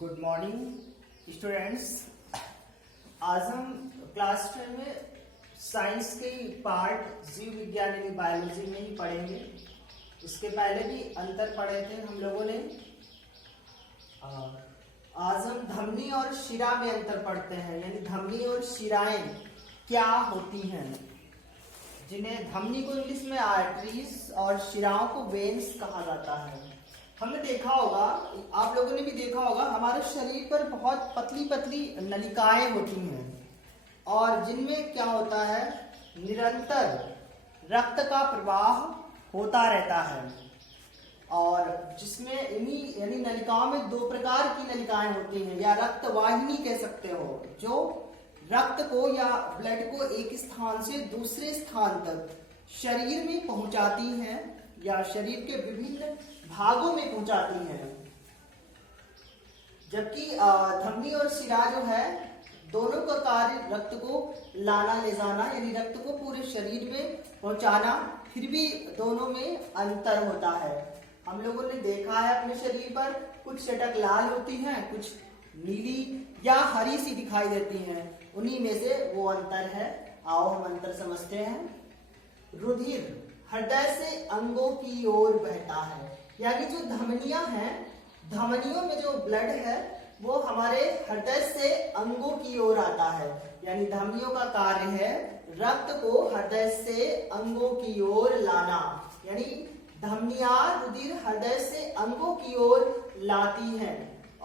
Good morning students. आज हम class 10 में साइंस के पार्ट जीव विज्ञान यानी बायोलॉजी में ही पढ़ेंगे। इसके पहले भी अंतर पढ़े थे हम लोगों ने। आज हम धमनी और शिरा में अंतर पढ़ते हैं, यानी धमनी और शिराएं क्या होती हैं, जिन्हें धमनी को इंग्लिश में आर्टरीज और शिराओं को वेन्स कहा जाता है। हमने देखा होगा, आप लोगों ने भी देखा होगा, हमारे शरीर पर बहुत पतली पतली नलिकाएं होती हैं और जिनमें क्या होता है, निरंतर रक्त का प्रवाह होता रहता है। और जिसमें इन्हीं यानी नलिकाओं में दो प्रकार की नलिकाएं होती हैं, या रक्त वाहिनी कह सकते हो, जो रक्त को या ब्लड को एक स्थान से दूसरे स्थान तक शरीर में पहुंचाती हैं या शरीर के विभिन्न भागों में पहुंचाती हैं। जबकि धमनी और शिरा जो है, दोनों का कार्य रक्त को लाना ले जाना, यानी रक्त को पूरे शरीर में पहुंचाना। फिर भी दोनों में अंतर होता है। हम लोगों ने देखा है अपने शरीर पर कुछ चटक लाल होती हैं, कुछ नीली या हरी सी दिखाई देती हैं। उन्हीं में से वो अंतर है। आओ हम अंतर समझते हैं। रुधिर हृदय से अंगों की ओर बहता है, यानी जो धमनियां हैं, धमनियों में जो ब्लड है वो हमारे हृदय से अंगों की ओर आता है। यानी धमनियों का कार्य है रक्त को हृदय से अंगों की ओर लाना। यानी धमनियां रुधिर हृदय से अंगों की ओर लाती हैं।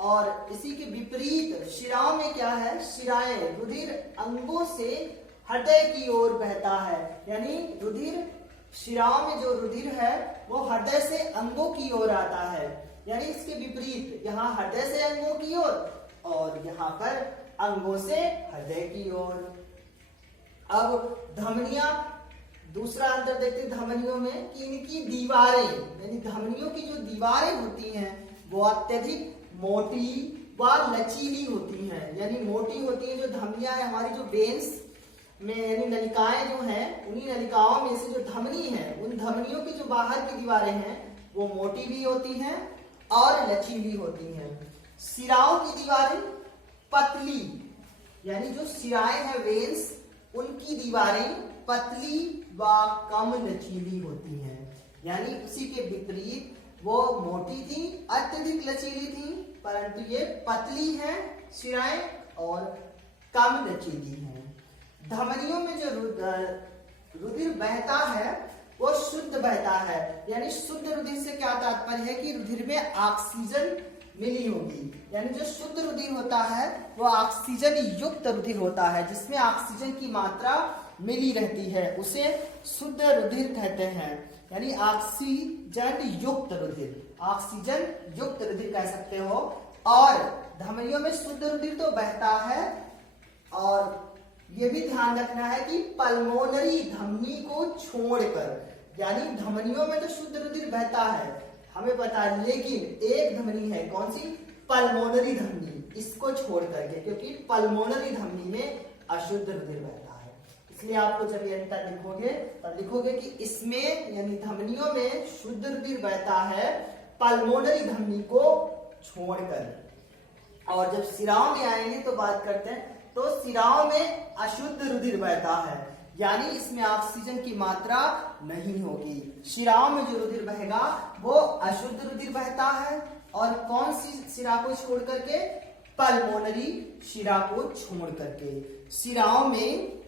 और इसी के विपरीत शिराओं में क्या है, शिराएं रुधिर अंगों से हृदय की ओर बहता है। यानी रुधिर शिराओं में जो रुधिर है वो हृदय से अंगों की ओर आता है। यानी इसके विपरीत, यहाँ हृदय से अंगों की ओर और यहाँ पर अंगों से हृदय की ओर। अब धमनियां, दूसरा अंतर देखते हैं धमनियों में कि इनकी दीवारें, यानी धमनियों की जो दीवारें होती हैं वो अत्यधिक मोटी व लचीली होती हैं। यानी मोटी होती है जो धमनियां है हमारी, जो वेन्स में यानी नलिकाएं जो हैं, उन्हीं नलिकाओं में से जो धमनी है, उन धमनियों की जो बाहर की दीवारें हैं वो मोटी भी होती हैं और लचीली होती हैं। शिराओं की दीवारें पतली, यानी जो शिराएं हैं वेन्स, उनकी दीवारें पतली व कम लचीली होती हैं। यानी उसी के विपरीत वो मोटी थी, अत्यधिक लचीली थी, परंतु ये पतली हैं शिराएं और कम लचीली हैं। धमनियों में जो रुधिर बहता है वो शुद्ध बहता है। यानी शुद्ध रुधिर से क्या तात्पर्य है कि रुधिर में ऑक्सीजन मिली होगी। यानी जो शुद्ध रुधिर होता है वो ऑक्सीजन युक्त रुधिर होता है, जिसमें ऑक्सीजन की मात्रा मिली रहती है, उसे शुद्ध रुधिर कहते हैं। यानी ऑक्सीजन युक्त रुधिर, ऑक्सीजन युक्त रुधिर कह सकते हो। और धमनियों में शुद्ध रुधिर तो बहता है, और ये भी ध्यान रखना है कि पल्मोनरी धमनी को छोड़कर, यानी धमनियों में तो शुद्ध रुधिर बहता है हमें पता है, लेकिन एक धमनी है, कौन सी, पल्मोनरी धमनी, इसको छोड़ करके, क्योंकि पल्मोनरी धमनी में अशुद्ध रुधिर बहता है। इसलिए आपको जब ये अंतर लिखोगे तब लिखोगे कि इसमें यानी धमनियों में शुद्ध रुधिर बहता है पल्मोनरी धमनी को छोड़कर। और जब शिराओं में आएंगे तो बात करते हैं, तो शिराओं में अशुद्ध रुधिर बहता है, यानी इसमें ऑक्सीजन की मात्रा नहीं होगी। शिराओं में जो रुधिर बहेगा वो अशुद्ध रुधिर बहता है। और कौन सी शिरा को छोड़ करके, पल्मोनरी शिरा को छोड़ करके। शिराओं में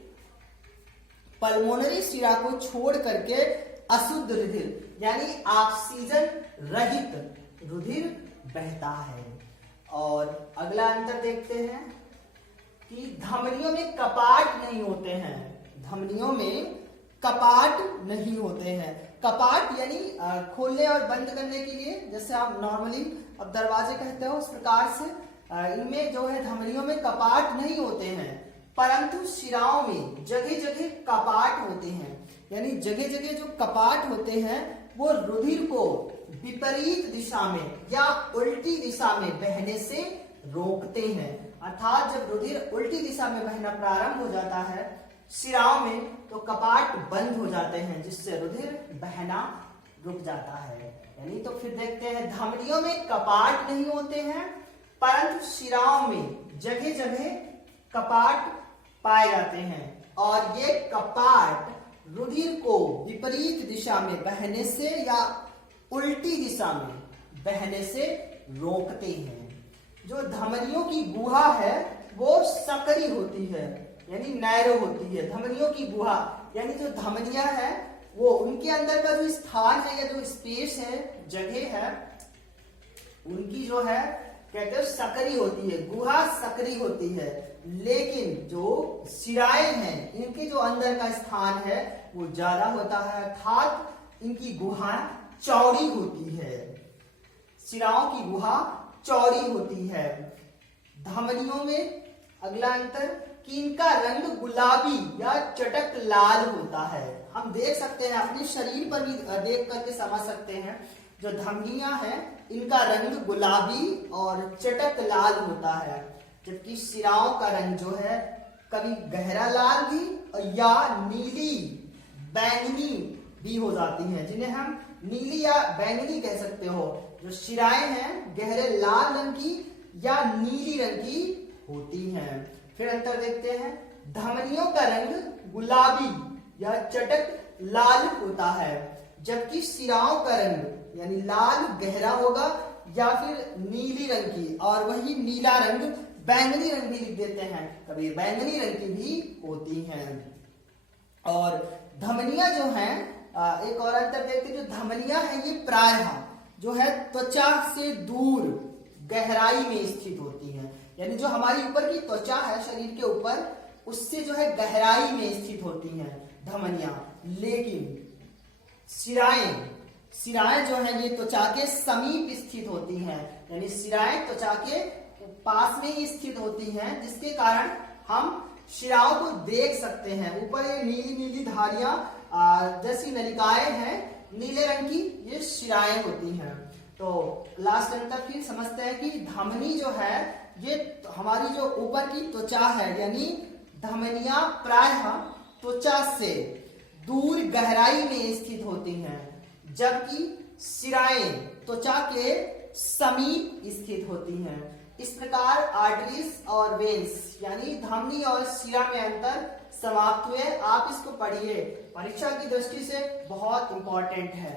पल्मोनरी शिरा को छोड़ करके अशुद्ध रुधिर यानी ऑक्सीजन रहित रुधिर बहता है। और अगला अंतर देखते हैं कि धमनियों में कपाट नहीं होते हैं। धमनियों में कपाट नहीं होते हैं। कपाट यानी खोलने और बंद करने के लिए, जैसे आप नॉर्मली अब दरवाजे कहते हो, उस प्रकार से इनमें जो है धमनियों में कपाट नहीं होते हैं, परंतु शिराओं में जगह जगह कपाट होते हैं। यानी जगह जगह जो कपाट होते हैं वो रुधिर को विपरीत दिशा में या उल्टी दिशा में बहने से रोकते हैं। अर्थात जब रुधिर उल्टी दिशा में बहना प्रारंभ हो जाता है शिराओं में, तो कपाट बंद हो जाते हैं, जिससे रुधिर बहना रुक जाता है। यानी तो फिर देखते हैं, धमनियों में कपाट नहीं होते हैं, परंतु शिराओं में जगह जगह कपाट पाए जाते हैं और ये कपाट रुधिर को विपरीत दिशा में बहने से या उल्टी दिशा में बहने से रोकते हैं। जो धमनियों की गुहा है वो सकरी होती है, यानी नैरो होती है। धमनियों की गुहा यानी जो धमनियां है वो उनके अंदर का जो स्थान है या जो स्पेस है, जगह है, उनकी जो है कहते हैं सकरी होती है, गुहा सकरी होती है। लेकिन जो शिराएं हैं इनके जो अंदर का स्थान है वो ज्यादा होता है, अर्थात इनकी गुहा चौड़ी होती है। शिराओं की गुहा चौड़ी होती है। धमनियों में अगला अंतर कि इनका रंग गुलाबी या चटक लाल होता है। हम देख सकते हैं, अपने शरीर पर भी देख करके समझ सकते हैं, जो धमनियां हैं इनका रंग गुलाबी और चटक लाल होता है, जबकि शिराओं का रंग जो है कभी गहरा लाल भी या नीली बैंगनी भी हो जाती है, जिन्हें हम नीली या बैंगनी कह सकते हो। जो शिराएं हैं गहरे लाल रंग की या नीली रंग की होती हैं। फिर अंतर देखते हैं, धमनियों का रंग गुलाबी या चटक लाल होता है, जबकि शिराओं का रंग यानी लाल गहरा होगा या फिर नीली रंग की, और वही नीला रंग बैंगनी रंग भी लिख देते हैं, कभी बैंगनी रंग की भी होती हैं। और धमनियां जो हैं, एक और अंतर देखते हैं, जो धमनियां हैं ये प्रायः जो है त्वचा से दूर गहराई में स्थित होती हैं, यानी जो हमारी ऊपर की त्वचा है शरीर के ऊपर उससे जो है गहराई में स्थित होती हैं धमनियां। लेकिन शिराएं जो है ये त्वचा के समीप स्थित होती हैं, यानी शिराएं त्वचा के पास में ही स्थित होती हैं, जिसके कारण हम शिराओं को देख सकते हैं। ऊपर ये नीली नीली धारियां जैसी नलिकाएं हैं नीले रंग की, ये शिराएं होती हैं। तो लास्ट अंतर फिर समझते हैं कि धमनी जो है ये हमारी जो ऊपर की त्वचा है, यानी धमनियां प्रायः त्वचा से दूर गहराई में स्थित होती हैं, जबकि शिराएं त्वचा के समीप स्थित होती हैं। इस प्रकार आर्टरीज और वेन्स यानी धमनी और शिरा में अंतर समाप्त हुए। आप इसको पढ़िए, परीक्षा की दृष्टि से बहुत इंपॉर्टेंट है।